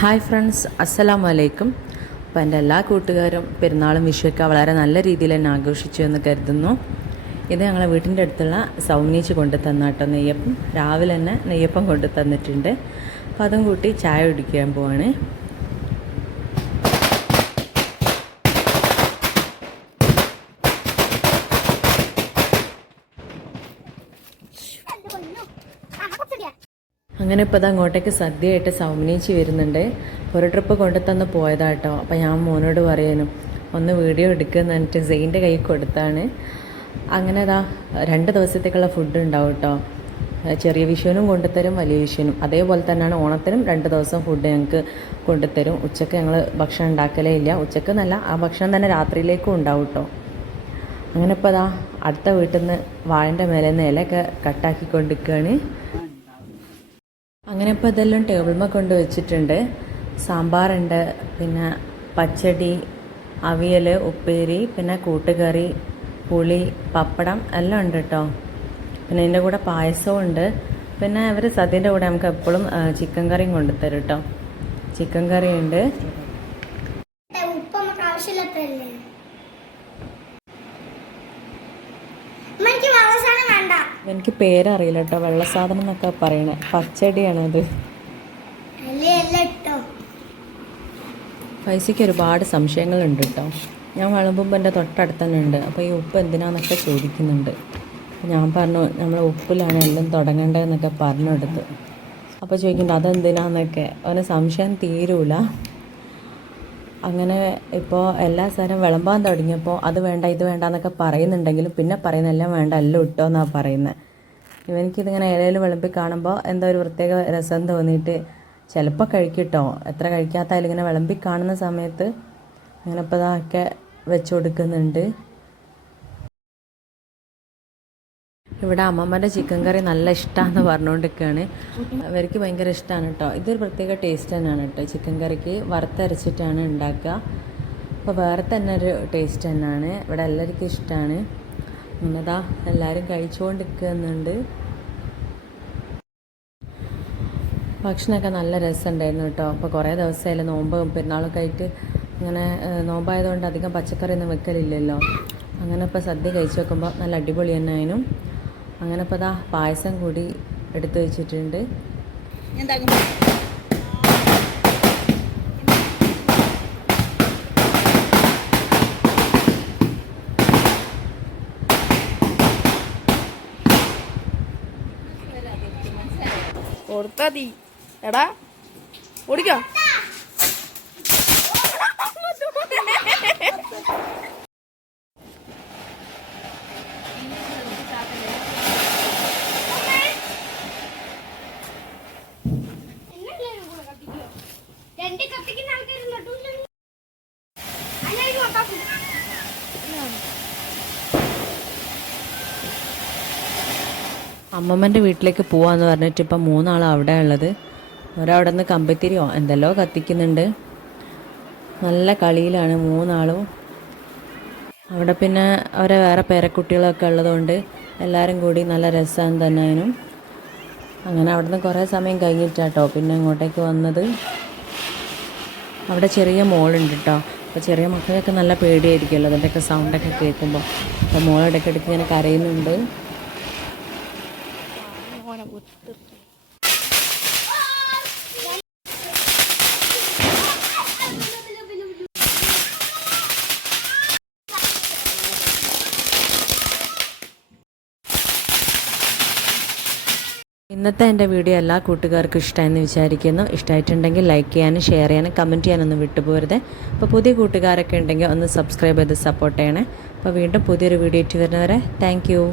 Hi friends, അസ്സലാമു അലൈക്കും. അപ്പോൾ എൻ്റെ എല്ലാ കൂട്ടുകാരും പെരുന്നാളും വിഷുവൊക്കെ വളരെ നല്ല രീതിയിൽ തന്നെ ആഘോഷിച്ചു എന്ന് കരുതുന്നു. ഇത് ഞങ്ങളെ വീട്ടിൻ്റെ അടുത്തുള്ള സൗമീച്ച് കൊണ്ടു തന്ന കേട്ടോ നെയ്യപ്പം. രാവിലെ തന്നെ നെയ്യപ്പം കൊണ്ടു തന്നിട്ടുണ്ട്. അപ്പോൾ അതും കൂട്ടി ചായ കുടിക്കാൻ പോവാണ്. അങ്ങനെ ഇപ്പോൾ അത് അങ്ങോട്ടേക്ക് സദ്യയായിട്ട് സൗമനീച്ചി വരുന്നുണ്ട്. ഒരു ട്രിപ്പ് കൊണ്ടു തന്ന് പോയതാട്ടോ. അപ്പോൾ ഞാൻ മോനോട് പറയാനും ഒന്ന് വീഡിയോ എടുക്കുമെന്ന് പറഞ്ഞിട്ട് സെയിൻ്റെ കൈ കൊടുത്താണ്. അങ്ങനെ അതാ 2 ദിവസത്തേക്കുള്ള ഫുഡ് ഉണ്ടാവും കേട്ടോ. ചെറിയ വിഷുവിനും കൊണ്ടുത്തരും, വലിയ വിഷുവിനും. അതേപോലെ തന്നെയാണ് ഓണത്തിനും 2 ദിവസം ഫുഡ് ഞങ്ങൾക്ക് കൊണ്ടുത്തരും. ഉച്ചയ്ക്ക് ഞങ്ങൾ ഭക്ഷണം ഉണ്ടാക്കലേ ഇല്ല. ഉച്ചയ്ക്ക് എന്നല്ല, ആ ഭക്ഷണം തന്നെ രാത്രിയിലേക്കും ഉണ്ടാവും കേട്ടോ. അങ്ങനെ ഇപ്പോൾ അതാ അടുത്ത വീട്ടിൽ നിന്ന് വാഴൻ്റെ മേലെ നിന്ന് ഇലയൊക്കെ കട്ടാക്കി കൊണ്ടിരിക്കുകയാണ്. അങ്ങനെ ഇപ്പോൾ ഇതെല്ലാം ടേബിൾമേൽ കൊണ്ട് വെച്ചിട്ടുണ്ട്. സാമ്പാറുണ്ട്, പിന്നെ പച്ചടി, അവിയൽ, ഉപ്പേരി, പിന്നെ കൂട്ടുകറി, പുളി, പപ്പടം എല്ലാം ഉണ്ട് കേട്ടോ. പിന്നെ ഇതിൻ്റെ കൂടെ പായസവും ഉണ്ട്. പിന്നെ അവർ സദ്യൻ്റെ കൂടെ നമുക്ക് എപ്പോഴും ചിക്കൻ കറിയും കൊണ്ടുതരും കേട്ടോ. ചിക്കൻ കറി ഉണ്ട്. എനിക്ക് പേരറിയില്ല കേട്ടോ. വെള്ളസാധനം എന്നൊക്കെ പറയണേ. പച്ചടിയാണത്. പൈസയ്ക്ക് ഒരുപാട് സംശയങ്ങളുണ്ട് കേട്ടോ. ഞാൻ വിളമ്പുമ്പോൾ എൻ്റെ തൊട്ടടുത്ത് തന്നെ ഉണ്ട്. അപ്പോൾ ഈ ഉപ്പ് എന്തിനാന്നൊക്കെ ചോദിക്കുന്നുണ്ട്. ഞാൻ പറഞ്ഞു നമ്മൾ ഉപ്പിലാണ് എല്ലാം തുടങ്ങേണ്ടതെന്നൊക്കെ പറഞ്ഞു കൊടുത്ത്. അപ്പോൾ ചോദിക്കുന്നുണ്ട് അതെന്തിനാന്നൊക്കെ. അവന് സംശയം തീരൂല. അങ്ങനെ ഇപ്പോൾ എല്ലാ സ്ഥലവും വിളമ്പാൻ തുടങ്ങിയപ്പോൾ അത് വേണ്ട ഇത് വേണ്ട എന്നൊക്കെ പറയുന്നുണ്ടെങ്കിലും പിന്നെ പറയുന്നതെല്ലാം വേണ്ട എല്ലാം ഇട്ടോ എന്നാണ് പറയുന്നത്. ഇവനിക്കിതിങ്ങനെ ഇലയിൽ വിളമ്പി കാണുമ്പോൾ എന്തോ ഒരു പ്രത്യേക രസം തോന്നിയിട്ട് ചിലപ്പോൾ കഴിക്കട്ടോ. എത്ര കഴിക്കാത്തായാലും ഇങ്ങനെ വിളമ്പി കാണുന്ന സമയത്ത് അങ്ങനെ ഇപ്പോൾ ഇതൊക്കെ വെച്ച് കൊടുക്കുന്നുണ്ട്. ഇവിടെ അമ്മമ്മൻ്റെ ചിക്കൻ കറി നല്ല ഇഷ്ടമാണെന്ന് പറഞ്ഞുകൊണ്ടിരിക്കുകയാണ്. അവർക്ക് ഭയങ്കര ഇഷ്ടമാണ് കേട്ടോ. ഇതൊരു പ്രത്യേക ടേസ്റ്റ് തന്നെയാണ് കേട്ടോ. ചിക്കൻ കറിക്ക് വറുത്തരച്ചിട്ടാണ് ഉണ്ടാക്കുക. അപ്പോൾ വേറെ തന്നെ ഒരു ടേസ്റ്റ് തന്നെയാണ്. ഇവിടെ എല്ലാവർക്കും ഇഷ്ടമാണ്. എന്നതാ എല്ലാവരും കഴിച്ചുകൊണ്ടിരിക്കുന്നുണ്ട്. ഭക്ഷണമൊക്കെ നല്ല രസമുണ്ടായിരുന്നു കേട്ടോ. അപ്പോൾ കുറേ ദിവസമായാലും നോമ്പും പെരുന്നാളൊക്കെ ആയിട്ട് അങ്ങനെ നോമ്പായതുകൊണ്ട് അധികം പച്ചക്കറിയൊന്നും വെക്കലില്ലല്ലോ. അങ്ങനെ ഇപ്പോൾ സദ്യ കഴിച്ച് വെക്കുമ്പോൾ നല്ല അടിപൊളി തന്നെ ആയിരുന്നു. അങ്ങനെ ഇപ്പോൾ അതാ പായസം കൂടി എടുത്തു വെച്ചിട്ടുണ്ട്. കൊടുത്താതി എടാ ഓടിക്കോ. അമ്മമ്മൻ്റെ വീട്ടിലേക്ക് പോവാന്ന് പറഞ്ഞിട്ട് ഇപ്പം 3 ആൾ അവിടെ ഉള്ളത്. ഒരവിടെ നിന്ന് കമ്പത്തിരിയോ എന്തെല്ലോ കത്തിക്കുന്നുണ്ട്. നല്ല കളിയിലാണ് 3 ആളും. അവിടെ പിന്നെ അവരെ വേറെ പേരക്കുട്ടികളൊക്കെ ഉള്ളതുകൊണ്ട് എല്ലാവരും കൂടി നല്ല രസം തന്നെയായിരുന്നു. അങ്ങനെ അവിടെ നിന്ന് കുറേ സമയം കഴിഞ്ഞിട്ടാട്ടോ പിന്നെ ഇങ്ങോട്ടേക്ക് വന്നത്. അവിടെ ചെറിയ മോളുണ്ട് കേട്ടോ. അപ്പോൾ ചെറിയ മക്കൾക്കൊക്കെ നല്ല പേടിയായിരിക്കുമല്ലോ അതിൻ്റെയൊക്കെ സൗണ്ടൊക്കെ കേൾക്കുമ്പോൾ. അപ്പോൾ മോളിടയ്ക്കിടയ്ക്ക് ഇങ്ങനെ കരയുന്നുണ്ട്. ഇന്നത്തെ എൻ്റെ വീഡിയോ എല്ലാ കൂട്ടുകാർക്കും ഇഷ്ടമായെന്ന് വിചാരിക്കുന്നു. ഇഷ്ടമായിട്ടുണ്ടെങ്കിൽ ലൈക്ക് ചെയ്യാനും ഷെയർ ചെയ്യാനും കമൻറ്റ് ചെയ്യാനൊന്നും വിട്ടുപോകരുത്. അപ്പോൾ പുതിയ കൂട്ടുകാരൊക്കെ ഉണ്ടെങ്കിൽ ഒന്ന് സബ്സ്ക്രൈബ് ചെയ്ത് സപ്പോർട്ട് ചെയ്യണേ. അപ്പോൾ വീണ്ടും പുതിയൊരു വീഡിയോ ആയിട്ട് വരുന്നവരെ താങ്ക് യു.